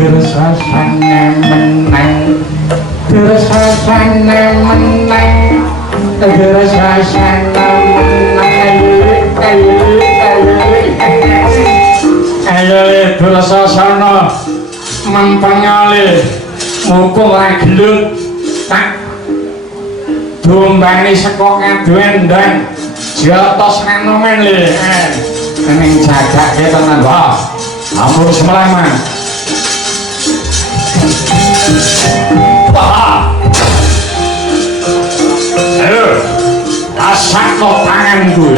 Dirsasane meneng dirsasane meneng dirsasane ayo dirsasana mempengale mukul gelung tak dombani saka kadwendang jotos nenomen le ning jagake tenan wae ampun semelaman wah ayo rasak tanganku